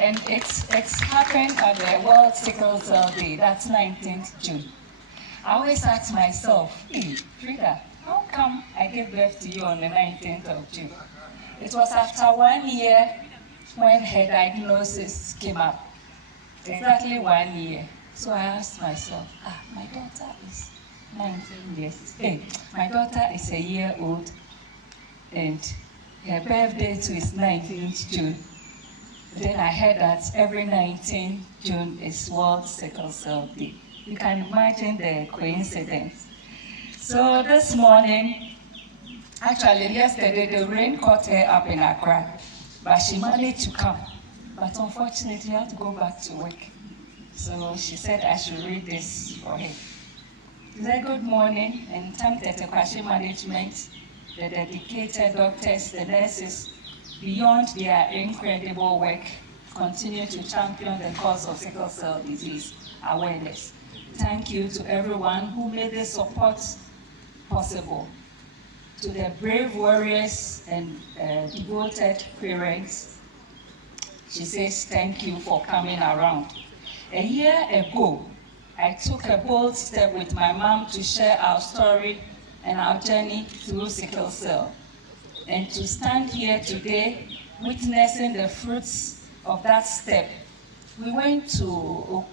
And it's happened at the World Sickle Cell Day. That's 19th June. I always ask myself, hey, Frida, how come I gave birth to you on the 19th of June? It was after 1 year when her diagnosis came up. Exactly 1 year. So I asked myself, my daughter is 19 years. Hey, my daughter is a year old, and her birthday too is 19th June. Then I heard that every 19th June is World Sickle Cell Day. You can imagine the coincidence. So this morning, actually yesterday, the rain caught her up in Accra, but she managed to come. But unfortunately, she had to go back to work. So she said I should read this for her. She said, good morning, and thank the Tekwashi management, the dedicated doctors, the nurses, beyond their incredible work, continue to champion the cause of sickle cell disease awareness. Thank you to everyone who made this support possible. To the brave warriors and devoted parents, she says, thank you for coming around. A year ago, I took a bold step with my mom to share our story and our journey through sickle cell. And to stand here today, witnessing the fruits of that step, we went to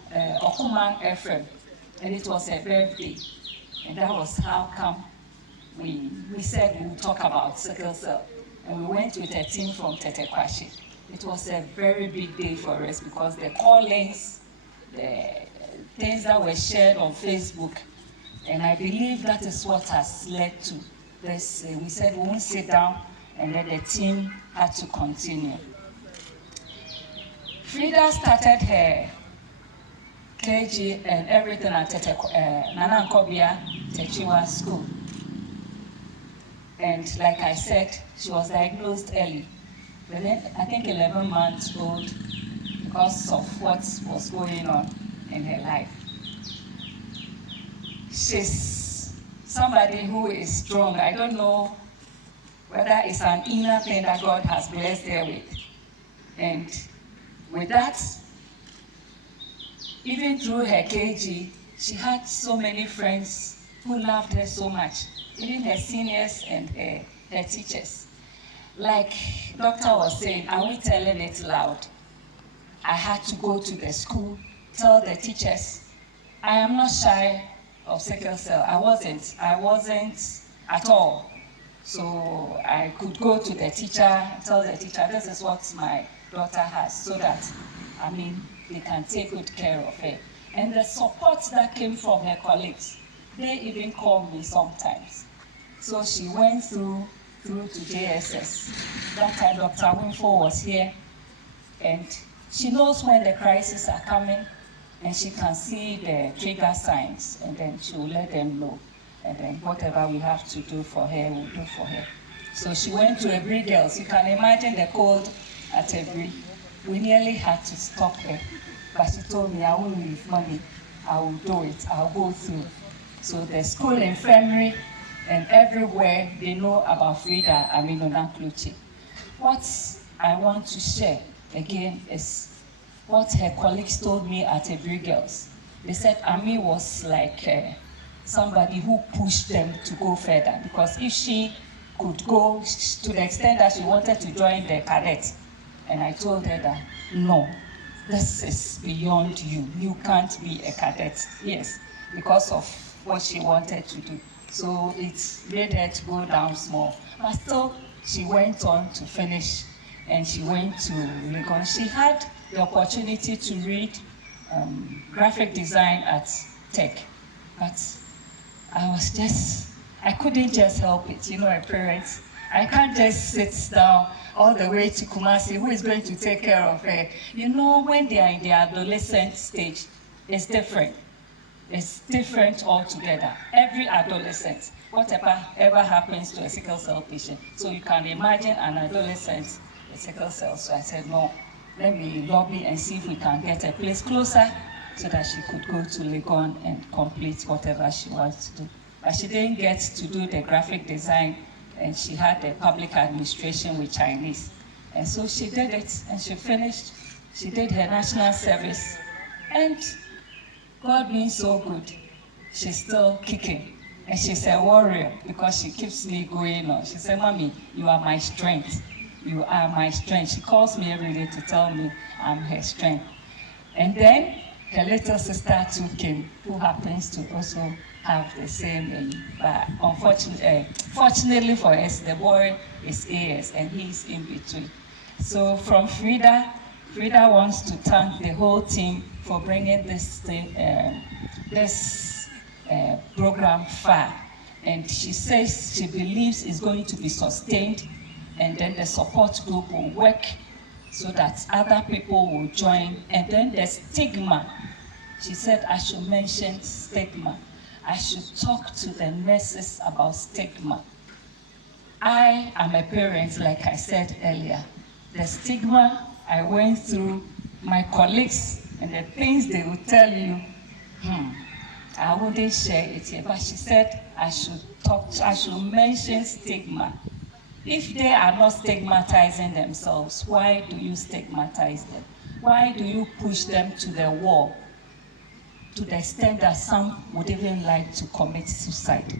Okuman FM, and it was her birthday. And that was how come we said we would talk about sickle cell. And we went with a team from Tetekwashi. It was a very big day for us because the call-ins, the things that were shared on Facebook, and I believe that is what has led to this. We said we won't sit down, and then the team had to continue. Frida started her KG and everything at Nana Nkobia Techiwa School. And like I said, she was diagnosed early. But then I think 11 months old because of what was going on in her life. She's somebody who is strong. I don't know whether it's an inner thing that God has blessed her with. And with that, even through her KG, she had so many friends who loved her so much, even her seniors and her teachers. Like doctor was saying, are we telling it loud? I had to go to the school, tell the teachers, I am not shy of sickle cell. I wasn't at all. So I could go to the teacher, tell the teacher, this is what my daughter has, so that, they can take good care of her. And the support that came from her colleagues, they even called me sometimes. So she went through to JSS. That time Dr. Winfo was here, and she knows when the crises are coming, and she can see the trigger signs, and then she will let them know. And then whatever we have to do for her, we'll do for her. So she went to Ebri Girls. You can imagine the cold at Ebri. We nearly had to stop her. But she told me, I won't leave money. I will do it. I'll go through. So the school, infirmary, and everywhere, they know about Frida Aminona-Kluchi. What I want to share, again, is what her colleagues told me at Ebri Girls. They said Ami was like somebody who pushed them to go further, because if she could go to the extent that she wanted to join the cadets, and I told her that, no, this is beyond you. You can't be a cadet. Yes, because of what she wanted to do. So it made her to go down small. But still, she went on to finish, and she went to Legon. She had the opportunity to read graphic design at Tech, but I couldn't just help it. You know, a parent, I can't just sit down all the way to Kumasi. Who is going to take care of her? You know, when they are in the adolescent stage, it's different. It's different altogether. Every adolescent, whatever ever happens to a sickle cell patient. So you can imagine an adolescent with sickle cell. So I said, no, let me lobby and see if we can get a place closer so that she could go to Legon and complete whatever she wants to do. But she didn't get to do the graphic design, and she had the public administration with Chinese. And so she did it, and she finished. She did her national service. And God being so good, she's still kicking. And she's a warrior because she keeps me going on. She said, Mommy, you are my strength. You are my strength. She calls me every day to tell me I'm her strength. And then her little sister too came, who happens to also have the same age. But fortunately for us, the boy is AS and he's in between. So from Frida wants to thank the whole team for bringing this thing, program far. And she says she believes it's going to be sustained, and then the support group will work so that other people will join. And then the stigma, she said I should mention stigma. I should talk to the nurses about stigma. I am a parent, like I said earlier. The stigma I went through, my colleagues, and the things they will tell you, I wouldn't share it here. But she said I should mention stigma. If they are not stigmatizing themselves, why do you stigmatize them? Why do you push them to the wall? To the extent that some would even like to commit suicide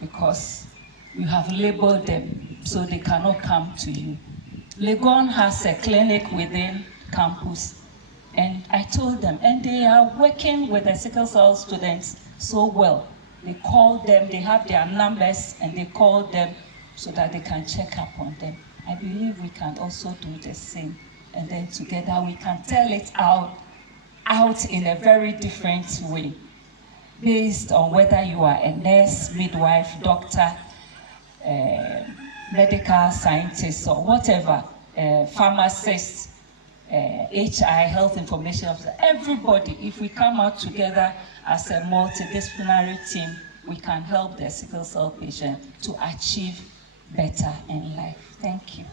because you have labeled them so they cannot come to you. Legon has a clinic within campus, and I told them, and they are working with the sickle cell students so well. They call them, they have their numbers, and they call them so that they can check up on them. I believe we can also do the same, and then together we can tell it out in a very different way, based on whether you are a nurse, midwife, doctor, medical scientist, or whatever, pharmacist, HI, health information officer, everybody. If we come out together as a multidisciplinary team, we can help the sickle cell patient to achieve better in life. Thank you.